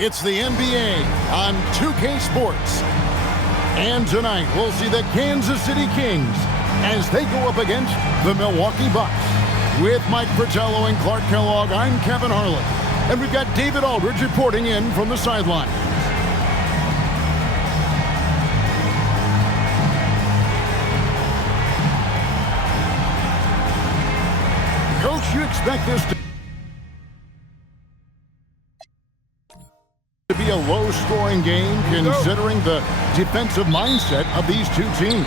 It's the NBA on 2K Sports. And tonight, we'll see the Kansas City Kings as they go up against the Milwaukee Bucks. With Mike Fratello and Clark Kellogg, I'm Kevin Harlan. And we've got David Aldridge reporting in from the sideline. Coach, you expect this to be a low-scoring game considering the defensive mindset of these two teams?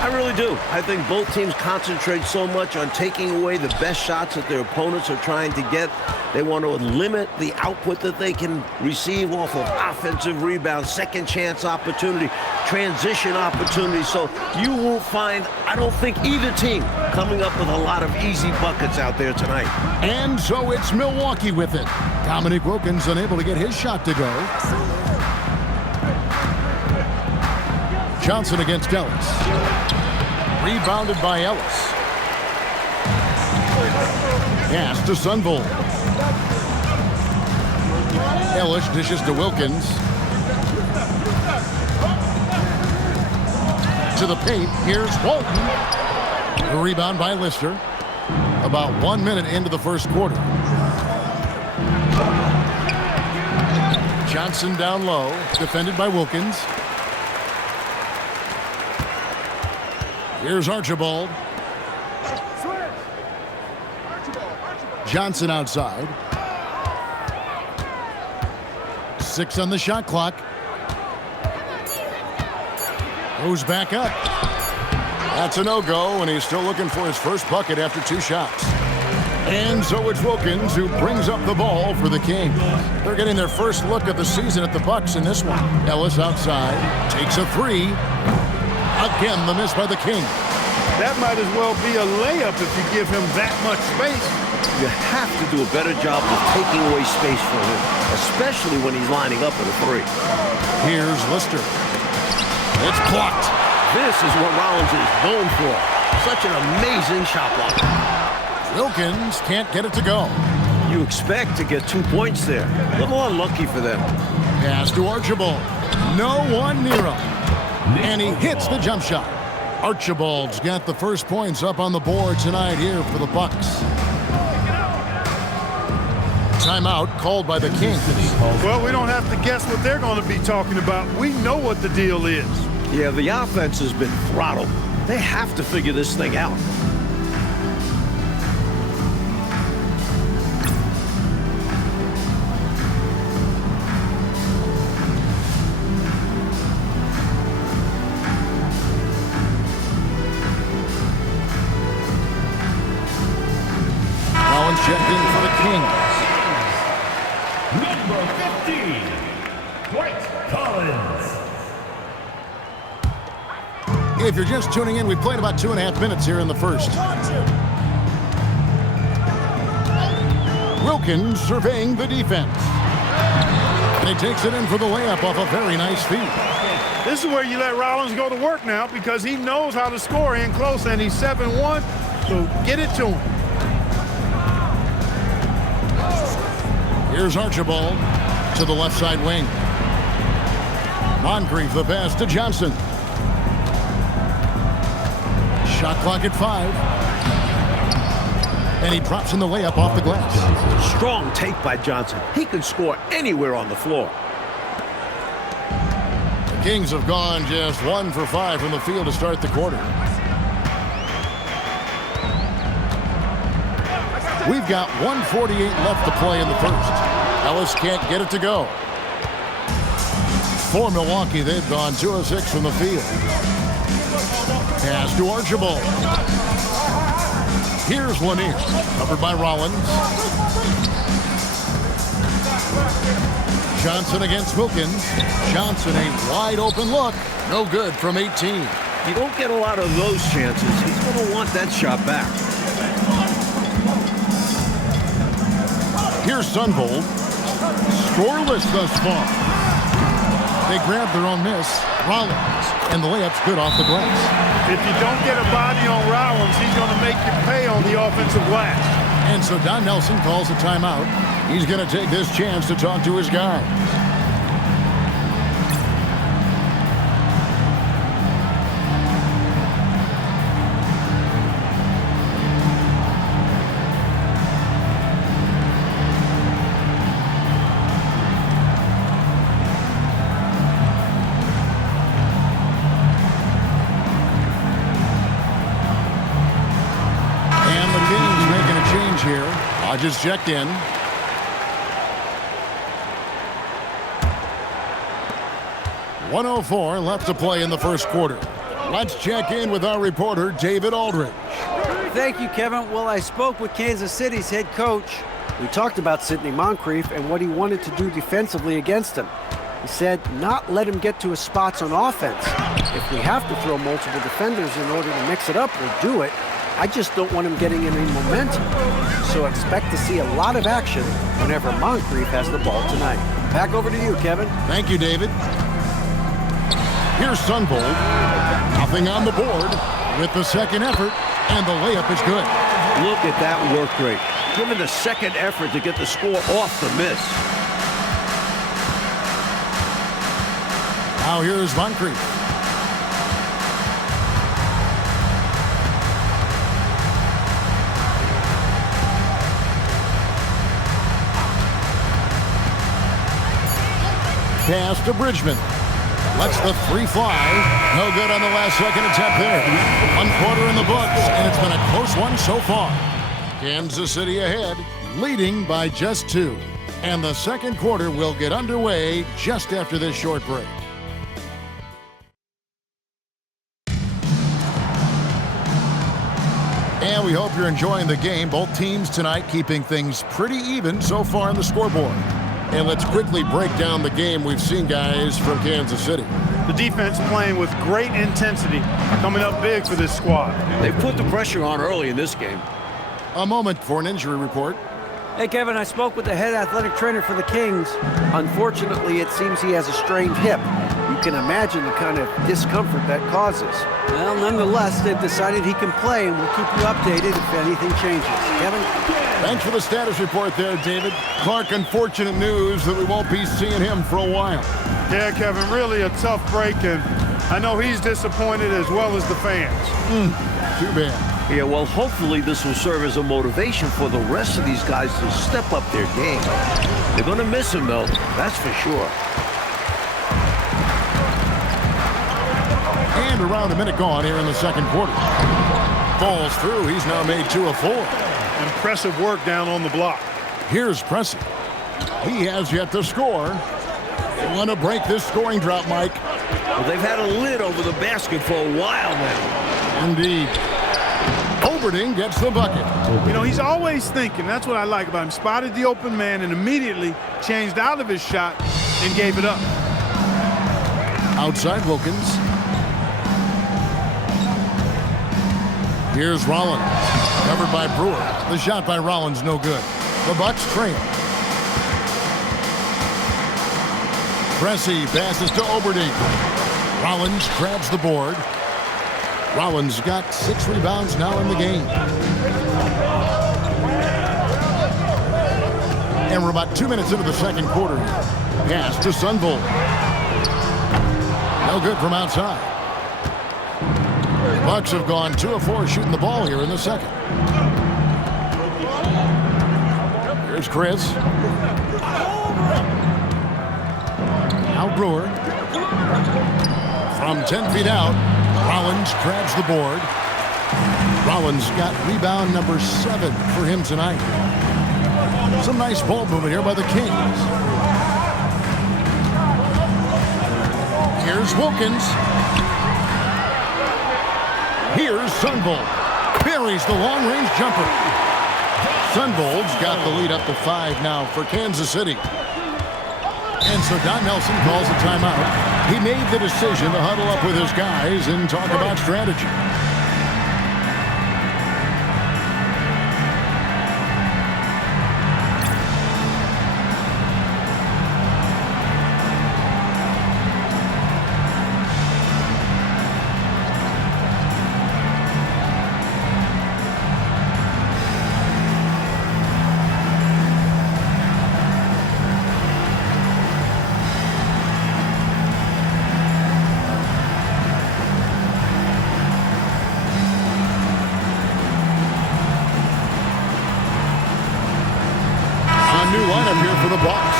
I really do. I think both teams concentrate so much on taking away the best shots that their opponents are trying to get. They want to limit the output that they can receive off of offensive rebounds, second chance opportunity, transition opportunity. So you won't find, I don't think, either team coming up with a lot of easy buckets out there tonight. And so it's Milwaukee with it. Dominique Wilkins unable to get his shot to go. Johnson against Ellis. Rebounded by Ellis. Pass to Sunvold. Ellis dishes to Wilkins. To the paint. Here's Walton. A rebound by Lister. About 1 minute into the first quarter. Johnson down low. Defended by Wilkins. Here's Archibald. Johnson outside. 6 on the shot clock. Goes back up. That's a no-go, and he's still looking for his first bucket after 2 shots. And so it's Wilkins who brings up the ball for the Kings. They're getting their first look at the season at the Bucks in this one. Ellis outside. Takes a 3. Again, the miss by the King. That might as well be a layup if you give him that much space. You have to do a better job of taking away space from him, especially when he's lining up at a 3. Here's Lister. It's blocked. This is what Rollins is known for. Such an amazing shot blocker. Wilkins can't get it to go. You expect to get 2 points there. A little unlucky for them. Pass to Archibald. No one near him. And he hits the jump shot. Archibald's got the first points up on the board tonight here for the Bucks. Timeout called by the Kings. Well, we don't have to guess what they're going to be talking about. We know what the deal is. Yeah, the offense has been throttled. They have to figure this thing out. Checked in for the Kings. Number 15, Dwight Collins. If you're just tuning in, we played about 2.5 minutes here in the first. Wilkins surveying the defense. And he takes it in for the layup off a very nice feed. This is where you let Rollins go to work now because he knows how to score in close, and he's 7-1, so get it to him. Here's Archibald to the left side wing. Moncrief the pass to Johnson. Shot clock at 5. And he drops in the layup off the glass. Strong take by Johnson. He can score anywhere on the floor. The Kings have gone just 1 for 5 from the field to start the quarter. We've got 1:48 left to play in the first. Ellis can't get it to go. For Milwaukee, they've gone 2 of 6 from the field. Pass to Archibald. Here's Lanier, covered by Rollins. Johnson against Wilkins. Johnson, a wide open look. No good from 18. You don't get a lot of those chances. He's going to want that shot back. Here's Sunvold. Scoreless thus far. They grab their own miss. Rollins. And the layup's good off the glass. If you don't get a body on Rollins, he's going to make you pay on the offensive glass. And so Don Nelson calls a timeout. He's going to take this chance to talk to his guys. Hodges checked in. .104 left to play in the first quarter. Let's check in with our reporter, David Aldridge. Thank you, Kevin. Well, I spoke with Kansas City's head coach. We talked about Sidney Moncrief and what he wanted to do defensively against him. He said not let him get to his spots on offense. If we have to throw multiple defenders in order to mix it up, we'll do it. I just don't want him getting any momentum. So expect to see a lot of action whenever Moncrief has the ball tonight. Back over to you, Kevin. Thank you, David. Here's Sunvold. Nothing on the board with the second effort, and the layup is good. Look at that work rate. Given the second effort to get the score off the miss. Now here's Moncrief. Pass to Bridgman. Lets the three fly. No good on the last second attempt there. 1 quarter in the books, and it's been a close one so far. Kansas City ahead, leading by just 2. And the second quarter will get underway just after this short break. And we hope you're enjoying the game. Both teams tonight keeping things pretty even so far on the scoreboard. And let's quickly break down the game we've seen, guys, from Kansas City. The defense playing with great intensity, coming up big for this squad. They put the pressure on early in this game. A moment for an injury report. Hey, Kevin, I spoke with the head athletic trainer for the Kings. Unfortunately, it seems he has a strained hip. You can imagine the kind of discomfort that causes. Well, nonetheless, they've decided he can play, and we'll keep you updated if anything changes. Kevin? Thanks for the status report there, David. Clark, unfortunate news that we won't be seeing him for a while. Yeah, Kevin, really a tough break, and I know he's disappointed as well as the fans. Too bad. Yeah, well, hopefully this will serve as a motivation for the rest of these guys to step up their game. They're going to miss him, though. That's for sure. And around a minute gone here in the second quarter. Falls through. He's now made 2 of 4. Impressive work down on the block. Here's Pressey. He has yet to score. They want to break this scoring drought, Mike. Well, they've had a lid over the basket for a while now. Indeed. Oberding gets the bucket. You know, he's always thinking. That's what I like about him. Spotted the open man and immediately changed out of his shot and gave it up. Outside Wilkins. Here's Rollins. Covered by Brewer. The shot by Rollins no good. The Bucks trail. Pressey passes to Oberding. Rollins grabs the board. Rollins got 6 rebounds now in the game. And we're about 2 minutes into the second quarter. Pass to Sunvold. No good from outside. Bucks have gone 2 of 4 shooting the ball here in the second. Here's Chris. Now Brewer. From 10 feet out, Rollins grabs the board. Rollins got rebound number 7 for him tonight. Some nice ball movement here by the Kings. Here's Wilkins. Here's Sunvold. Buries the long-range jumper. Sunvold's got the lead up to 5 now for Kansas City. And so Don Nelson calls a timeout. He made the decision to huddle up with his guys and talk about strategy. New lineup here for the Bucks.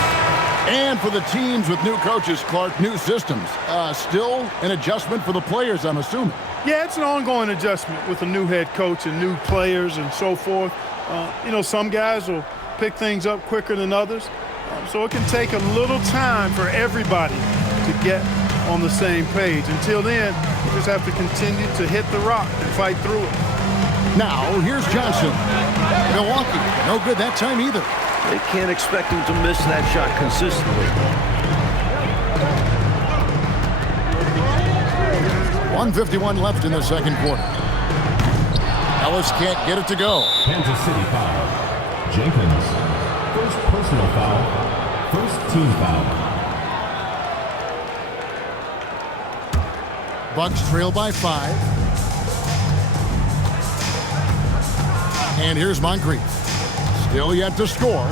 And for the teams with new coaches, Clark, new systems. Still an adjustment for the players, I'm assuming. Yeah, it's an ongoing adjustment with a new head coach and new players and so forth. Some guys will pick things up quicker than others. So it can take a little time for everybody to get on the same page. Until then, you just have to continue to hit the rock and fight through it. Now, here's Johnson. Milwaukee, no good that time either. They can't expect him to miss that shot consistently. 1:51 left in the second quarter. Ellis can't get it to go. Kansas City foul. Jenkins. First personal foul. First team foul. Bucks trail by 5. And here's Moncrief. Still yet to score.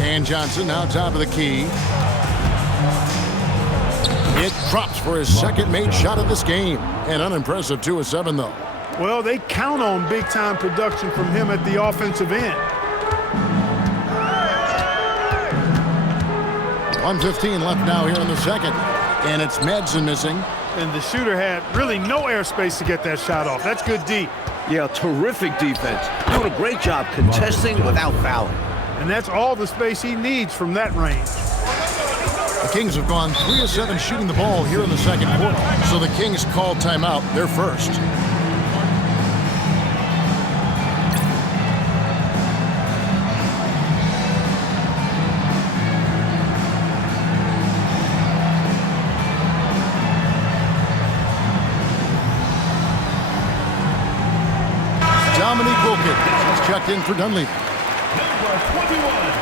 And Johnson now top of the key. It drops for his second made shot of this game. An unimpressive 2 of 7, though. Well, they count on big-time production from him at the offensive end. 1:15 left now here in the second. And it's Madsen missing. And the shooter had really no airspace to get that shot off. That's good D. Yeah, terrific defense. Doing a great job contesting without fouling. And that's all the space he needs from that range. The Kings have gone 3 of 7 shooting the ball here in the second quarter. So the Kings call timeout. They're first. Dominique Wilkins has checked in for Dunleavy. Number 21,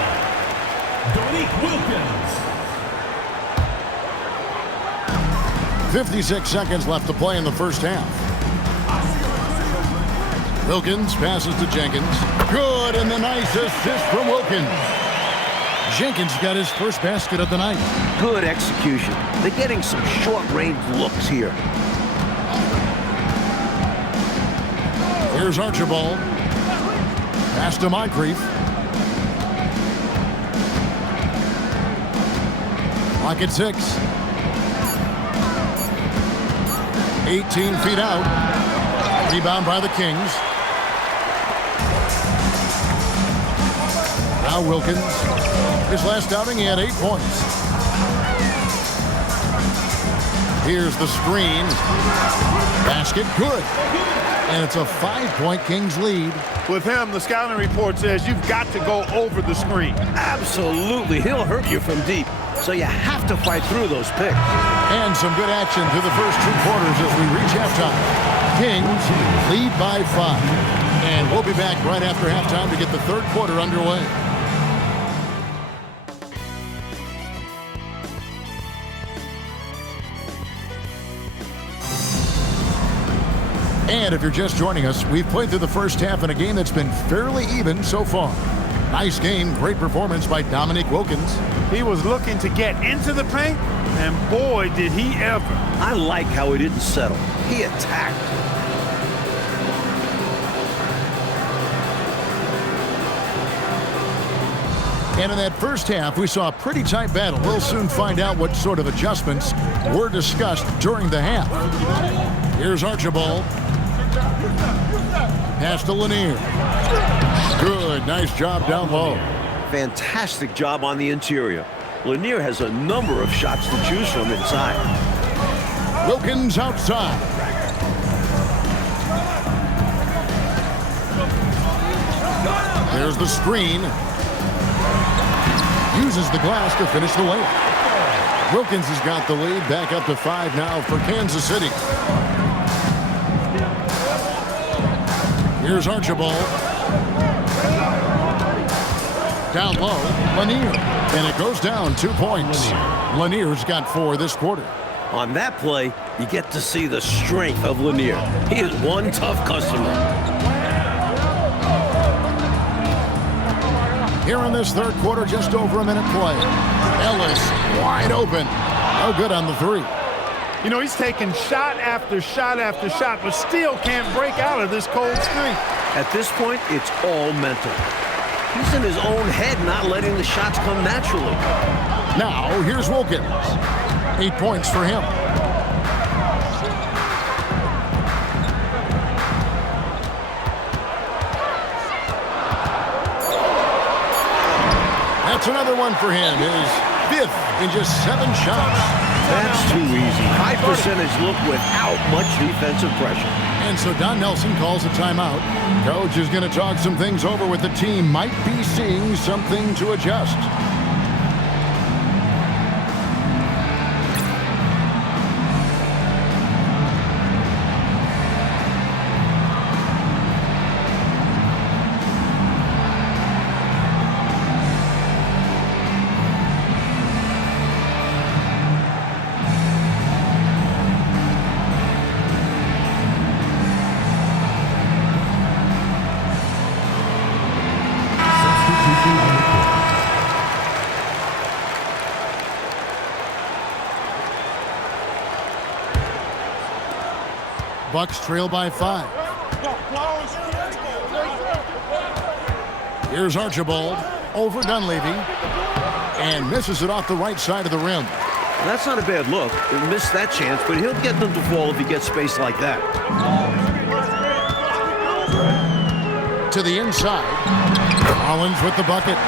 Dominique Wilkins. 56 seconds left to play in the first half. Wilkins passes to Jenkins. Good, and the nice assist from Wilkins. Jenkins got his first basket of the night. Good execution. They're getting some short-range looks here. Here's Archibald. Pass to Moncrief. Clock at 6. 18 feet out. Rebound by the Kings. Now Wilkins. His last outing, he had 8 points. Here's the screen. Basket, good. And it's a 5-point Kings lead. With him, the scouting report says you've got to go over the screen. Absolutely. He'll hurt you from deep. So you have to fight through those picks. And some good action through the first 2 quarters as we reach halftime. Kings lead by 5. And we'll be back right after halftime to get the third quarter underway. And if you're just joining us, we've played through the first half in a game that's been fairly even so far. Nice game, great performance by Dominique Wilkins. He was looking to get into the paint, and boy, did he ever. I like how he didn't settle. He attacked. And in that first half, we saw a pretty tight battle. We'll soon find out what sort of adjustments were discussed during the half. Here's Archibald. Pass to Lanier. Good, nice job down low. Fantastic job on the interior. Lanier has a number of shots to choose from inside. Wilkins outside. There's the screen. Uses the glass to finish the layup. Wilkins has got the lead, back up to 5 now for Kansas City. Here's Archibald. Down low, Lanier. And it goes down 2 points. Lanier's got 4 this quarter. On that play, you get to see the strength of Lanier. He is one tough customer. Here in this third quarter, just over a minute play. Ellis wide open. No good on the 3. You know, he's taking shot after shot after shot, but still can't break out of this cold streak. At this point, it's all mental. He's in his own head, not letting the shots come naturally. Now, here's Wilkins. 8 points for him. That's another one for him. His 5th in just 7 shots. That's too easy. High percentage look without much defensive pressure. And so Don Nelson calls a timeout. Coach is going to talk some things over with the team. Might be seeing something to adjust. Bucks trail by 5. Here's Archibald over Dunleavy and misses it off the right side of the rim. That's not a bad look. He missed that chance, but he'll get them to fall if he gets space like that. To the inside. Rollins with the bucket.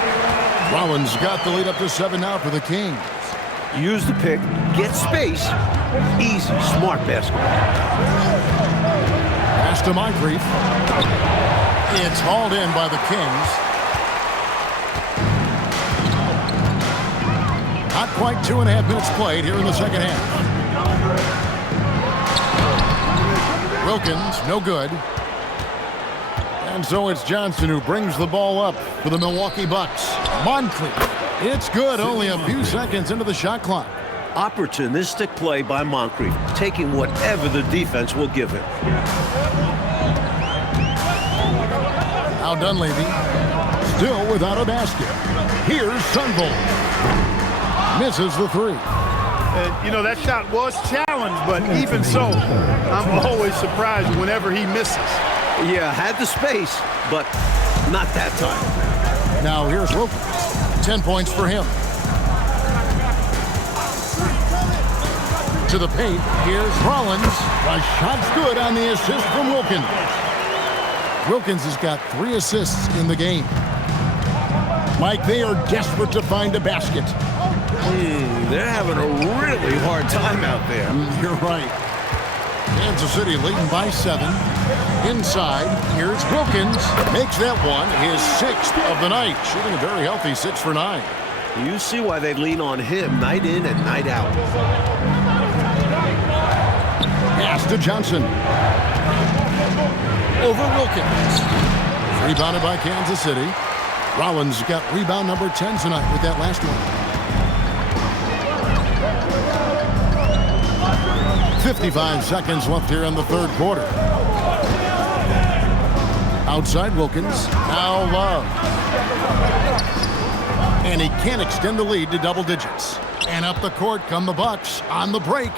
Rollins got the lead up to 7 now for the Kings. Use the pick, get space. Easy, smart basketball. Pass to Moncrief. It's hauled in by the Kings. Not quite 2.5 minutes played here in the second half. Wilkins, no good. And so it's Johnson who brings the ball up for the Milwaukee Bucks. Moncrief. It's good, only a few seconds into the shot clock. Opportunistic play by Moncrief, taking whatever the defense will give him. Now Dunleavy, still without a basket. Here's Sunvold. Misses the 3. And, you know, that shot was challenged, but even so, I'm always surprised whenever he misses. Yeah, had the space, but not that time. Now here's Wilkins. 10 points for him. To the paint, here's Rollins. The shot's good on the assist from Wilkins. Wilkins has got 3 assists in the game. Mike, they are desperate to find a basket. They're having a really hard time out there. You're right. Kansas City leading by 7. Inside, here's Wilkins. Makes that one his 6th of the night. Shooting a very healthy 6 for 9. You see why they lean on him night in and night out. Pass to Johnson. Over Wilkins. Rebounded by Kansas City. Rollins got rebound number 10 tonight with that last one. 55 seconds left here in the third quarter. Outside Wilkins. Now Love. And he can't extend the lead to double digits. And up the court come the Bucks on the break.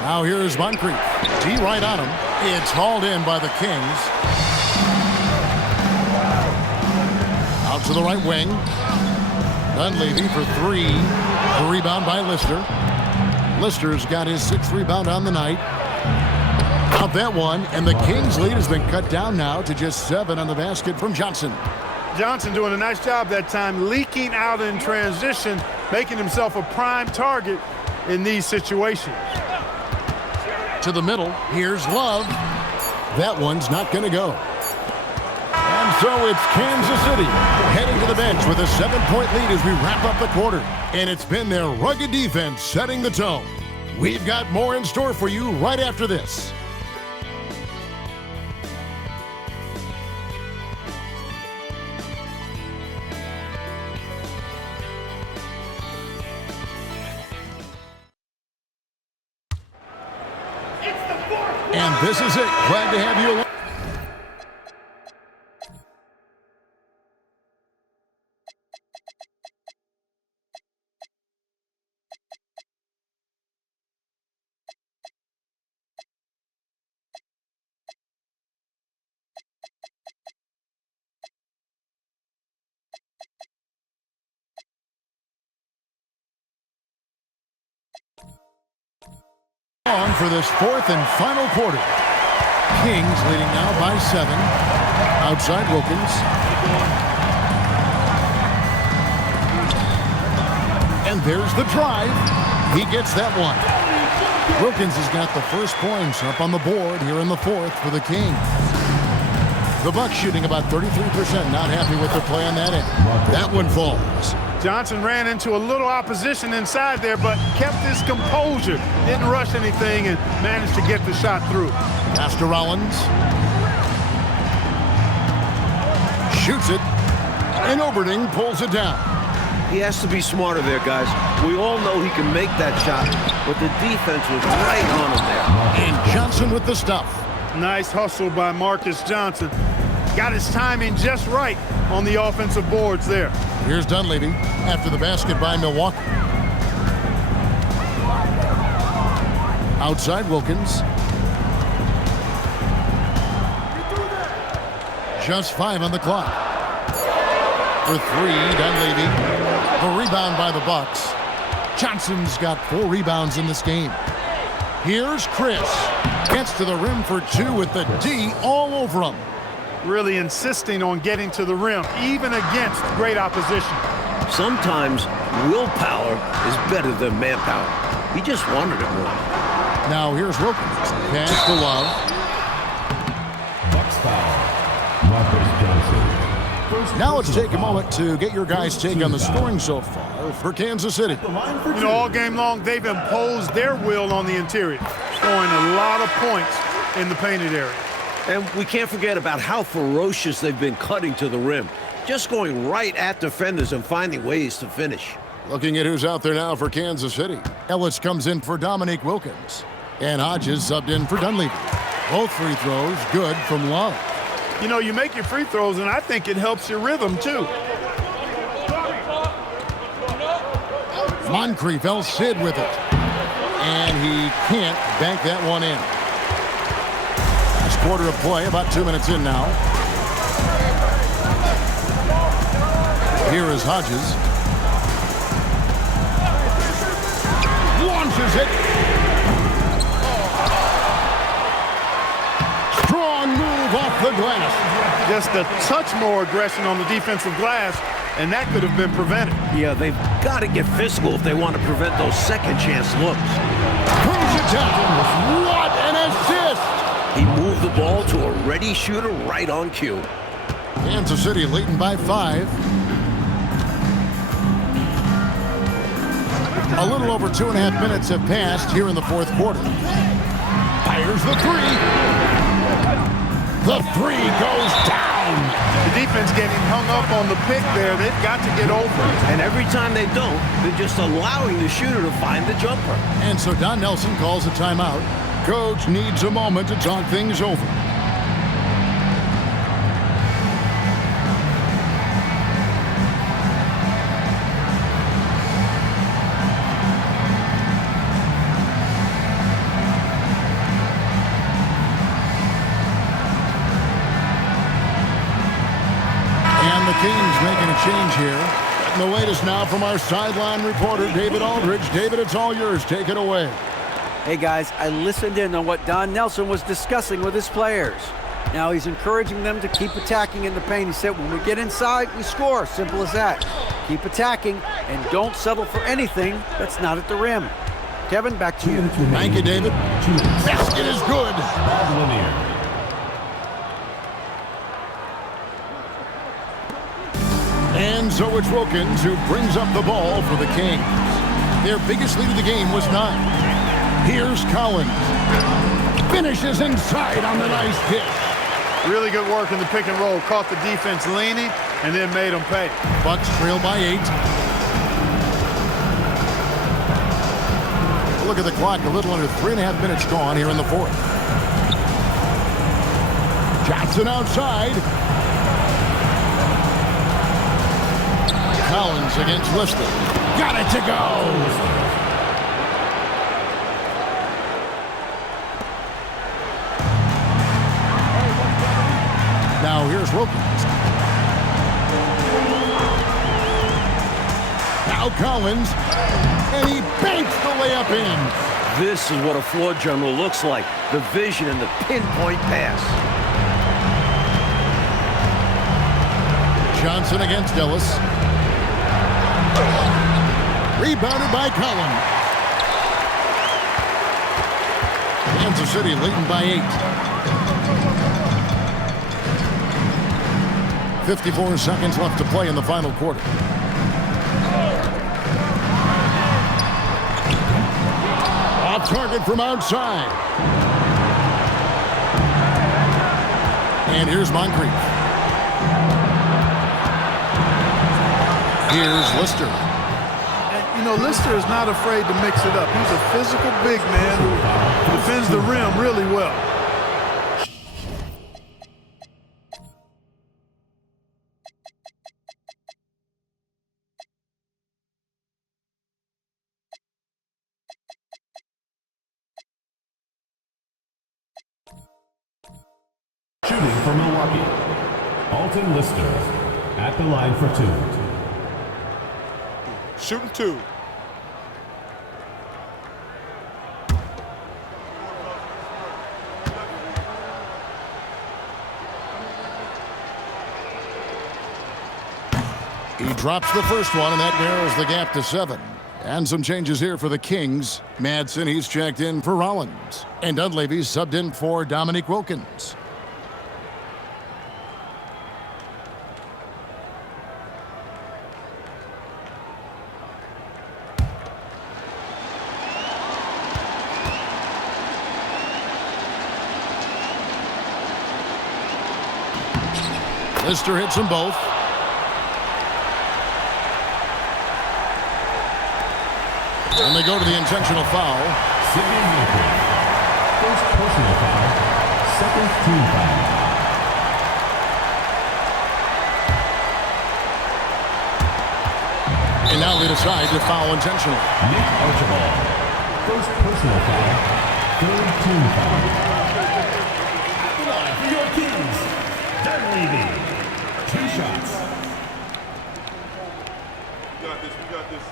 Now here's Moncrief. T right on him. It's hauled in by the Kings. Out to the right wing. Dunleavy for 3. The rebound by Lister. Lister's got his 6th rebound on the night. Out that one, and the Kings' lead has been cut down now to just 7 on the basket from Johnson. Johnson doing a nice job that time, leaking out in transition, making himself a prime target in these situations. To the middle, here's Love. That one's not going to go. And so it's Kansas City heading to the bench with a 7-point lead as we wrap up the quarter. And it's been their rugged defense setting the tone. We've got more in store for you right after this. And this is it. Glad to have you along. On for this fourth and final quarter. Kings leading now by 7. Outside Wilkins. And there's the drive. He gets that one. Wilkins has got the first points up on the board here in the fourth for the Kings. The Bucks shooting about 33%. Not happy with their play on that end. That one falls. Johnson ran into a little opposition inside there, but kept his composure. Didn't rush anything and managed to get the shot through. Pass to Rollins. Shoots it. And Oberding pulls it down. He has to be smarter there, guys. We all know he can make that shot, but the defense was right on him there. And Johnson with the stuff. Nice hustle by Marcus Johnson. Got his timing just right on the offensive boards there. Here's Dunleavy after the basket by Milwaukee. Outside Wilkins. Just 5 on the clock. For 3, Dunleavy. The rebound by the Bucks. Johnson's got 4 rebounds in this game. Here's Chris. Gets to the rim for 2 with the D all over him. Really insisting on getting to the rim, even against great opposition. Sometimes willpower is better than manpower. He just wanted it more. Now here's Wilkins. Pass to Love. Bucks foul. Marcus Johnson. Now let's take a moment to get your guys' take on the scoring so far for Kansas City. You know, all game long, they've imposed their will on the interior, scoring a lot of points in the painted area. And we can't forget about how ferocious they've been cutting to the rim. Just going right at defenders and finding ways to finish. Looking at who's out there now for Kansas City. Ellis comes in for Dominique Wilkins. And Hodges subbed in for Dunleavy. Both free throws good from Love. You know, you make your free throws, and I think it helps your rhythm, too. Moncrief El-Cid with it. And he can't bank that one in. Last quarter of play, about 2 minutes in now. Here is Hodges. Launches it. Strong move off the glass. Just a touch more aggression on the defensive glass, and that could have been prevented. Yeah, they've got to get physical if they want to prevent those second chance looks. Brings it down. What an assist! He moved the ball to a ready shooter right on cue. Kansas City leading by 5. A little over 2.5 minutes have passed here in the fourth quarter. Fires the 3. The 3 goes down. The defense getting hung up on the pick there. They've got to get over it. And every time they don't, they're just allowing the shooter to find the jumper. And so Don Nelson calls a timeout. Coach needs a moment to talk things over. And the Kings making a change here. And the latest now from our sideline reporter, David Aldridge. David, it's all yours. Take it away. Hey guys, I listened in on what Don Nelson was discussing with his players. Now he's encouraging them to keep attacking in the paint. He said when we get inside, we score. Simple as that. Keep attacking and don't settle for anything that's not at the rim. Kevin, back to you. Thank you, David. Basket is good. And so it's Wilkins who brings up the ball for the Kings. Their biggest lead of the game was 9. Here's Collins. Finishes inside on the nice dish. Really good work in the pick and roll. Caught the defense leaning and then made them pay. Bucks trail by 8. Look at the clock. A little under 3.5 minutes gone here in the fourth. Johnson outside. Collins against Lister. Got it to go. Now here's Wilkins. Now Collins. And he banks the layup in. This is what a floor general looks like. The vision and the pinpoint pass. Johnson against Ellis. Rebounded by Collin. Kansas City leading by 8. 54 seconds left to play in the final quarter. Off target from outside. And here's Moncrief. Here's Lister. And, you know, Lister is not afraid to mix it up. He's a physical big man who defends the rim really well. Shooting for Milwaukee, Alton Lister at the line for 2. Shooting 2. He drops the first one, and that narrows the gap to 7. And some changes here for the Kings. Madsen, he's checked in for Rollins. And Dunleavy's subbed in for Dominique Wilkins. Lister hits them both. And they go to the intentional foul. Sidney Moncrief. First personal foul. Second team foul. And now they decide to foul intentionally. Nick Archibald. First personal foul. Third team foul. At the line for your Kings, Dunleavy. 2 shots. We got this. We got this.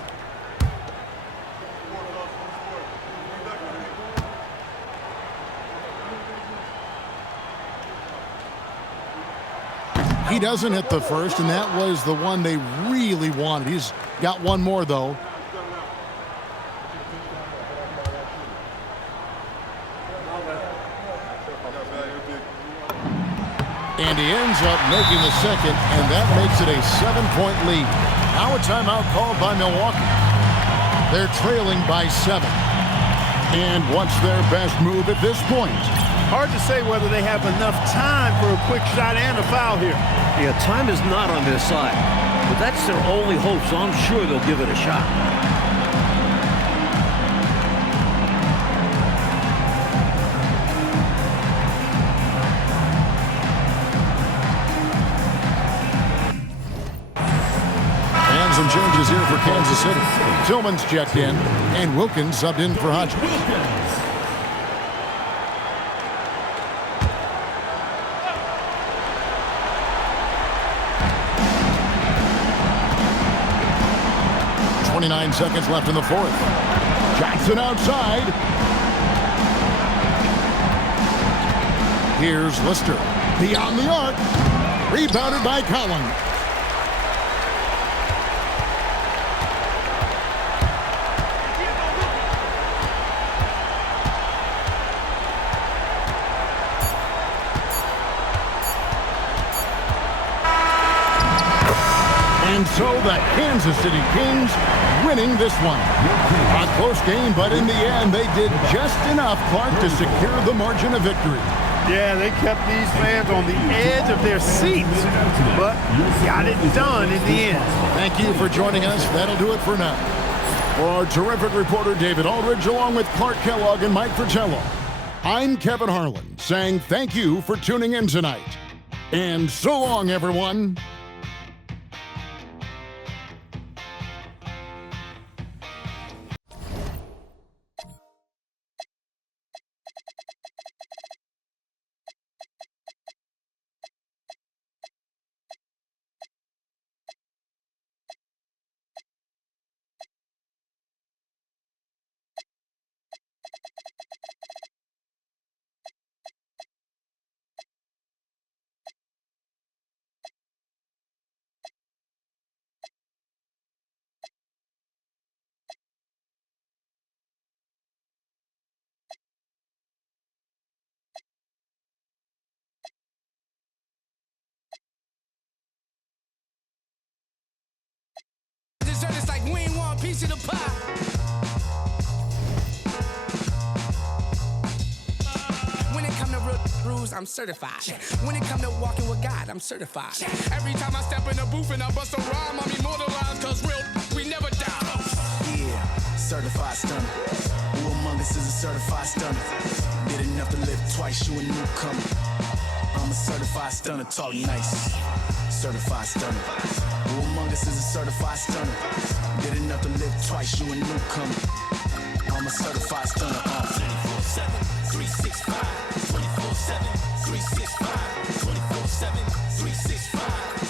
He doesn't hit the first, and that was the one they really wanted. He's got one more, though. And he ends up making the second, and that makes it a 7-point lead. Now a timeout called by Milwaukee. They're trailing by 7. And what's their best move at this point? Hard to say whether they have enough time for a quick shot and a foul here. Yeah, time is not on their side. But that's their only hope, so I'm sure they'll give it a shot. And some changes here for Kansas City. Tillman's checked in, and Wilkins subbed in for Hodges. 29 seconds left in the fourth. Johnson outside. Here's Lister. Beyond the arc. Rebounded by Collin. And so the Kansas City Kings winning this one. A close game, but in the end, they did just enough, Clark, to secure the margin of victory. Yeah, they kept these fans on the edge of their seats, but got it done in the end. Thank you for joining us. That'll do it for now. For our terrific reporter, David Aldridge, along with Clark Kellogg and Mike Fratello, I'm Kevin Harlan, saying thank you for tuning in tonight. And so long, everyone. piece of the pie. When it come to real rules, I'm certified. When it come to walking with God, I'm certified. Every time I step in the booth and I bust a rhyme, I'm immortalized, cause real we never die. Yeah, certified stunner. Who among us is a certified stunner? Did enough to live twice, you a newcomer. I'm a certified stunner, talk nice. Certified stunner. Who among us is a certified stunner? Did enough to live twice, you a newcomer. I'm a certified stunner. 24/7, 365. 24/7, 365. 24/7, 365.